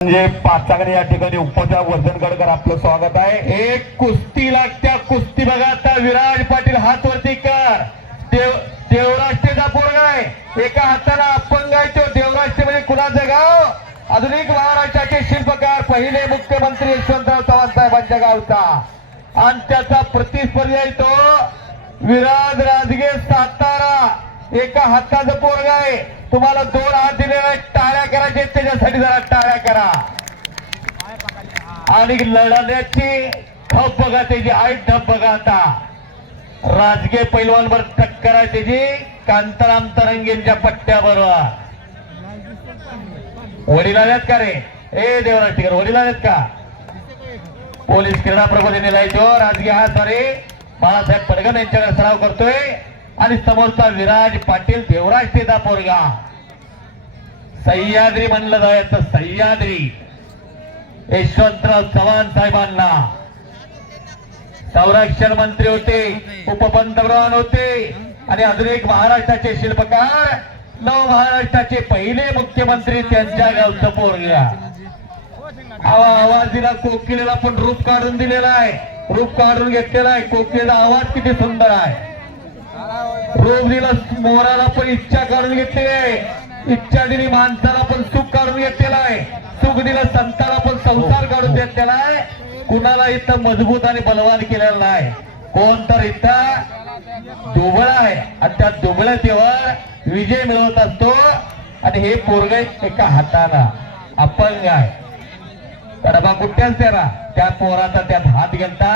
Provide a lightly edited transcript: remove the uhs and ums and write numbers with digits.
म्हणजे पाचागणे या ठिकाणी उपजा वर्धनगडकर आपलं स्वागत आहे। एक कुस्ती लागत्या कुस्ती बघा आता विराज पाटील हात वरती कर। देवराष्ट्रेचा पोरगा आहे, एका हाताला अपंग आहे तो। देवराष्ट्र म्हणजे कुणाचं गाव? आधुनिक महाराष्ट्राचे शिल्पकार पहिले मुख्यमंत्री यशवंतराव चव्हाण साहेबांच्या गावचा, आणि त्याचा प्रतिस्पर्धी आहे तो विराज राजगे सातारा। एका हाताचं पोरगा आहे, तुम्हाला 2 हात दिलेला आहे, टाळ्या करायचे त्याच्यासाठी जरा टाळ्या करा। आणि लढण्याची खप बघा त्याची, आई ढप बघा आता। राजगे पैलवानवर टक्कर आहे त्याची, कांताराम तरंगेंच्या पट्ट्याबरोबर। वडील आल्यात का रे? ए देवराष्ट्रीकर वडील आल्यात का? पोलीस क्रीडा प्रबोधिनीला येतो राजगे हा सॉरी बाळासाहेब पडगण यांच्याकडे सराव करतोय। आणि समोरचा विराज पाटील देवराष्ट्रेचा पोरगा, सह्याद्री म्हणलं जायचं, सह्याद्री यशवंतराव चव्हाण साहेबांना संरक्षण मंत्री होते, उपपंतप्रधान होते, आणि आधुनिक महाराष्ट्राचे शिल्पकार, नव महाराष्ट्राचे पहिले मुख्यमंत्री त्यांच्या गावचं पोरगा। आवाज दिला कोकिलेला, पण रूप काढून दिलेला आहे, रूप काढून घेतलेला आहे। कोकिलेचा आवाज किती सुंदर आहे। रूप दिला मोराला, पण इच्छा काढून घेतलेली आहे। इच्छा दिली माणसाला, पण सुख काढून घेतलेला आहे। सुख दिलं संताला, पण संसार काढून घेतलेला आहे। कुणाला इथं मजबूत आणि बलवान केलेला नाही, कोण तर इथं दुबळा आहे, आणि त्या दुबळतेवर विजय मिळवत असतो। आणि हे पोरग एका हाताला अपंग आहे, कडबा कुठ्याच त्याला, त्या पोराचा त्यात हात गेलता।